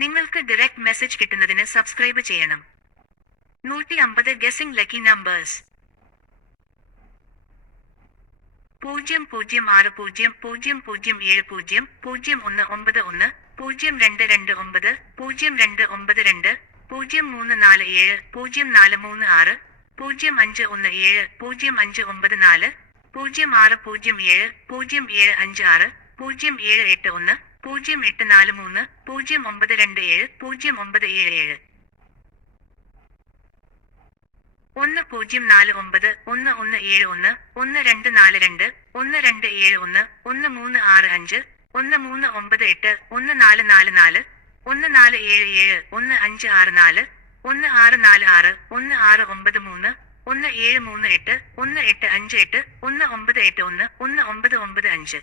നിങ്ങൾക്ക് direct message കിട്ടുന്നതിന് subscribe ചെയ്യണം. നൂറ്റി അമ്പത് ഗസിംഗ് ലക്കി നമ്പേഴ്സ് പൂജ്യം പൂജ്യം ആറ് പൂജ്യം പൂജ്യം പൂജ്യം ഏഴ് പൂജ്യം പൂജ്യം ഒന്ന് ഒമ്പത് ഒന്ന് പൂജ്യം രണ്ട് രണ്ട് ഒമ്പത് പൂജ്യം രണ്ട് ഒമ്പത് രണ്ട് പൂജ്യം മൂന്ന് നാല് ഏഴ് പൂജ്യം നാല് മൂന്ന് ആറ് പൂജ്യം അഞ്ച് ഒന്ന് ഏഴ് പൂജ്യം അഞ്ച് ഒമ്പത് നാല് പൂജ്യം ആറ് പൂജ്യം ഏഴ് പൂജ്യം ഏഴ് അഞ്ച് ആറ് പൂജ്യം ഏഴ് എട്ട് ഒന്ന്. പൂജ്യം എട്ട് നാല് മൂന്ന് പൂജ്യം ഒമ്പത് രണ്ട് ഏഴ് പൂജ്യം ഒമ്പത് ഏഴ് ഏഴ്. ഒന്ന് പൂജ്യം നാല് ഒമ്പത് ഒന്ന് ഒന്ന് ഏഴ് ഒന്ന് ഒന്ന് രണ്ട് നാല് രണ്ട് ഒന്ന് രണ്ട് ഏഴ് ഒന്ന് ഒന്ന് മൂന്ന് ആറ് അഞ്ച് ഒന്ന് മൂന്ന് ഒമ്പത് എട്ട് ഒന്ന് നാല് നാല് നാല് ഒന്ന് നാല് ഏഴ് ഏഴ് ഒന്ന് അഞ്ച് ആറ് നാല് ഒന്ന് ആറ് നാല് ആറ് ഒന്ന് ആറ് ഒമ്പത് മൂന്ന് ഒന്ന് ഏഴ് മൂന്ന് എട്ട് ഒന്ന് എട്ട് അഞ്ച് എട്ട് ഒന്ന് ഒമ്പത് എട്ട് ഒന്ന് ഒന്ന് ഒമ്പത് ഒമ്പത് അഞ്ച്.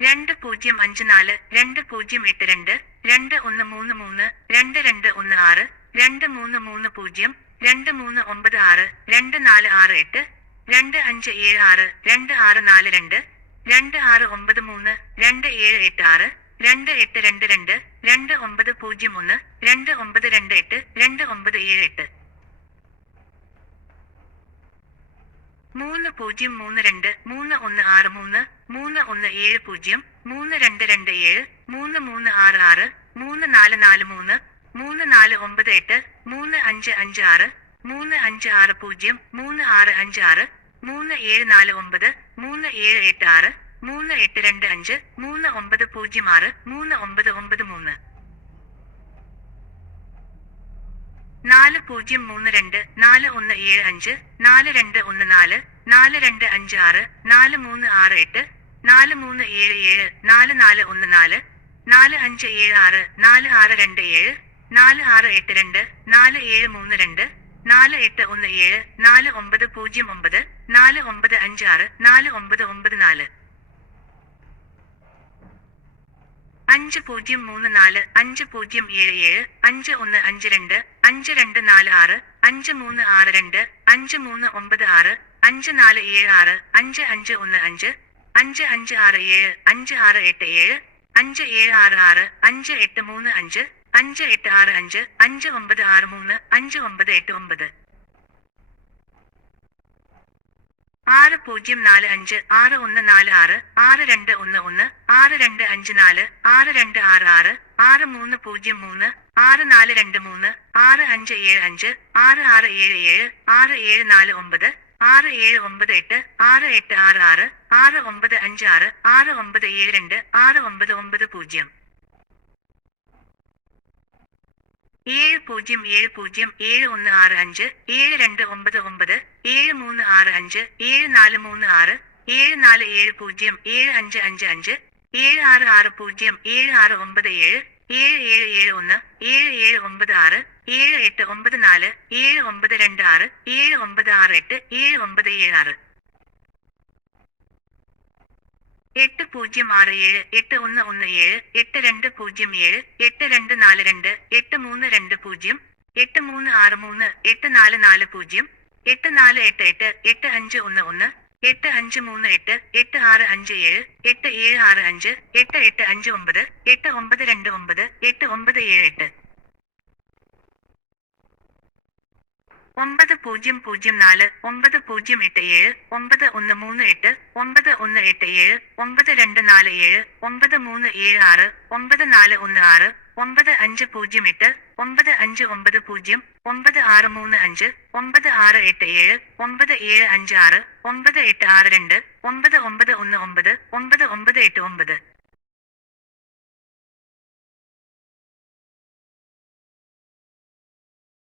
രണ്ട് പൂജ്യം അഞ്ച് നാല് രണ്ട് പൂജ്യം എട്ട് രണ്ട് രണ്ട് ഒന്ന് മൂന്ന് മൂന്ന് രണ്ട് രണ്ട് ഒന്ന് ആറ് രണ്ട് മൂന്ന് മൂന്ന് പൂജ്യം രണ്ട് മൂന്ന് ഒമ്പത് ആറ് രണ്ട് നാല് ആറ് എട്ട് രണ്ട് അഞ്ച് ഏഴ് ആറ് രണ്ട് ആറ് നാല് രണ്ട് രണ്ട് ആറ് ഒമ്പത് മൂന്ന് രണ്ട് ഏഴ് എട്ട് ആറ് രണ്ട് എട്ട് രണ്ട് രണ്ട് രണ്ട് ഒമ്പത് പൂജ്യം ഒന്ന് രണ്ട് ഒമ്പത് രണ്ട് എട്ട് രണ്ട് ഒമ്പത് ഏഴ് എട്ട്. മൂന്ന് പൂജ്യം മൂന്ന് രണ്ട് മൂന്ന് ഒന്ന് ആറ് മൂന്ന് മൂന്ന് ഒന്ന് ഏഴ് പൂജ്യം മൂന്ന് രണ്ട് രണ്ട് ഏഴ് മൂന്ന് മൂന്ന് ആറ് ആറ് മൂന്ന് നാല് നാല് മൂന്ന് മൂന്ന് നാല് ഒമ്പത് എട്ട് മൂന്ന് അഞ്ച് അഞ്ച് ആറ് മൂന്ന് അഞ്ച് ആറ് പൂജ്യം മൂന്ന് ആറ് അഞ്ച് ആറ് മൂന്ന് ഏഴ് നാല് ഒമ്പത് മൂന്ന് ഏഴ് എട്ട് ആറ് മൂന്ന് എട്ട് രണ്ട് അഞ്ച് മൂന്ന് ഒമ്പത് പൂജ്യം ആറ് മൂന്ന് ഒമ്പത് ഒമ്പത് മൂന്ന്. നാല് പൂജ്യം മൂന്ന് രണ്ട് നാല് ഒന്ന് ഏഴ് അഞ്ച് നാല് രണ്ട് ഒന്ന് നാല് നാല് രണ്ട് അഞ്ച് ആറ് നാല് മൂന്ന് ആറ് എട്ട് നാല് മൂന്ന് ഏഴ് ഏഴ് നാല് നാല് ഒന്ന് നാല് നാല് അഞ്ച് ഏഴ് ആറ് നാല് ആറ് രണ്ട് ഏഴ് നാല് ആറ് എട്ട് രണ്ട് നാല് ഏഴ് മൂന്ന് രണ്ട് നാല് എട്ട് ഒന്ന് ഏഴ് നാല് ഒമ്പത് പൂജ്യം ഒമ്പത് നാല് ഒമ്പത് അഞ്ച് ആറ് നാല് ഒമ്പത് ഒമ്പത് നാല്. അഞ്ച് പൂജ്യം മൂന്ന് നാല് അഞ്ച് പൂജ്യം ഏഴ് ഏഴ് അഞ്ച് ഒന്ന് അഞ്ച് രണ്ട് അഞ്ച് രണ്ട് നാല് ആറ് അഞ്ച് മൂന്ന് ആറ് രണ്ട് അഞ്ച് മൂന്ന് ഒമ്പത് ആറ് അഞ്ച് നാല് ഏഴ് ആറ് അഞ്ച് അഞ്ച് ഒന്ന് അഞ്ച് അഞ്ച് അഞ്ച് ആറ് ഏഴ് അഞ്ച് ആറ് എട്ട് ഏഴ് അഞ്ച് ഏഴ് ആറ് ആറ് അഞ്ച് എട്ട് മൂന്ന് അഞ്ച് അഞ്ച് എട്ട് ആറ് അഞ്ച് അഞ്ച് ഒമ്പത് ആറ് മൂന്ന് അഞ്ച് ഒമ്പത് എട്ട് ഒമ്പത്. ആറ് പൂജ്യം നാല് അഞ്ച് ആറ് ഒന്ന് നാല് ആറ് ആറ് രണ്ട് ഒന്ന് ഒന്ന് ആറ് രണ്ട് അഞ്ച് നാല് ആറ് രണ്ട് ആറ് ആറ് ആറ് മൂന്ന് പൂജ്യം മൂന്ന് ആറ് നാല് രണ്ട് മൂന്ന് ആറ് അഞ്ച് ഏഴ് അഞ്ച് ആറ് ആറ് ഏഴ് ഏഴ് ആറ് ഏഴ് നാല് ഒമ്പത് ആറ് ഏഴ് ഒമ്പത് എട്ട് ആറ് എട്ട് ആറ് ആറ് ആറ് ഒമ്പത് അഞ്ച് ആറ് ആറ് ഒമ്പത് ഏഴ് രണ്ട് ആറ് ഒമ്പത് ഒമ്പത് പൂജ്യം ഏഴ് പൂജ്യം ഏഴ് പൂജ്യം ഏഴ് ഒന്ന് ആറ് അഞ്ച് ഏഴ് രണ്ട് ഒമ്പത് ഒമ്പത് ഏഴ് മൂന്ന് ആറ് അഞ്ച് ഏഴ് നാല് മൂന്ന് ആറ് ഏഴ് നാല് ഏഴ് പൂജ്യം ഏഴ് അഞ്ച് അഞ്ച് അഞ്ച് ഏഴ് ആറ് ആറ് പൂജ്യം ഏഴ് ആറ് ഒമ്പത് ഏഴ് ഏഴ് ഏഴ് ഏഴ് ഒന്ന് ഏഴ് ഏഴ് ഒമ്പത് ആറ് ഏഴ് എട്ട് ഒമ്പത് നാല് ഏഴ് ഒമ്പത് രണ്ട് ആറ് ഏഴ് ഒമ്പത് ആറ് എട്ട് ഏഴ് ഒമ്പത് ഏഴ് ആറ്. എട്ട് പൂജ്യം ആറ് ഏഴ് എട്ട് ഒന്ന് ഒന്ന് ഏഴ് എട്ട് രണ്ട് പൂജ്യം ഏഴ് എട്ട് രണ്ട് നാല് രണ്ട് എട്ട് മൂന്ന് രണ്ട് പൂജ്യം എട്ട് മൂന്ന് ആറ് മൂന്ന് എട്ട് നാല് നാല് പൂജ്യം എട്ട് നാല് എട്ട് എട്ട് എട്ട് അഞ്ച് ഒന്ന് ഒന്ന് എട്ട് അഞ്ച് മൂന്ന് എട്ട് എട്ട് ആറ് അഞ്ച് ഏഴ് എട്ട് ഏഴ് ആറ് അഞ്ച് എട്ട് എട്ട് അഞ്ച് ഒമ്പത് എട്ട് ഒമ്പത് രണ്ട് ഒമ്പത് എട്ട് ഒമ്പത് ഏഴ് എട്ട്. ഒമ്പത് പൂജ്യം പൂജ്യം നാല് ഒമ്പത് പൂജ്യം എട്ട് ഏഴ് ഒമ്പത് ഒന്ന് മൂന്ന് എട്ട് ഒമ്പത് ഒന്ന് എട്ട് ഏഴ് ഒമ്പത് രണ്ട് നാല് ഏഴ് ഒമ്പത് മൂന്ന് ഏഴ് ആറ് ഒമ്പത് നാല് ഒന്ന് ആറ് ഒമ്പത് അഞ്ച് പൂജ്യം എട്ട് ഒമ്പത് അഞ്ച് ഒമ്പത് പൂജ്യം ഒമ്പത് ആറ് മൂന്ന് അഞ്ച് ഒമ്പത് ആറ് എട്ട് ഏഴ് ഒമ്പത് ഏഴ് അഞ്ച് ആറ് ഒമ്പത് എട്ട് ആറ് രണ്ട് ഒമ്പത് ഒമ്പത് ഒന്ന് ഒമ്പത് ഒമ്പത് ഒമ്പത് എട്ട് ഒമ്പത്.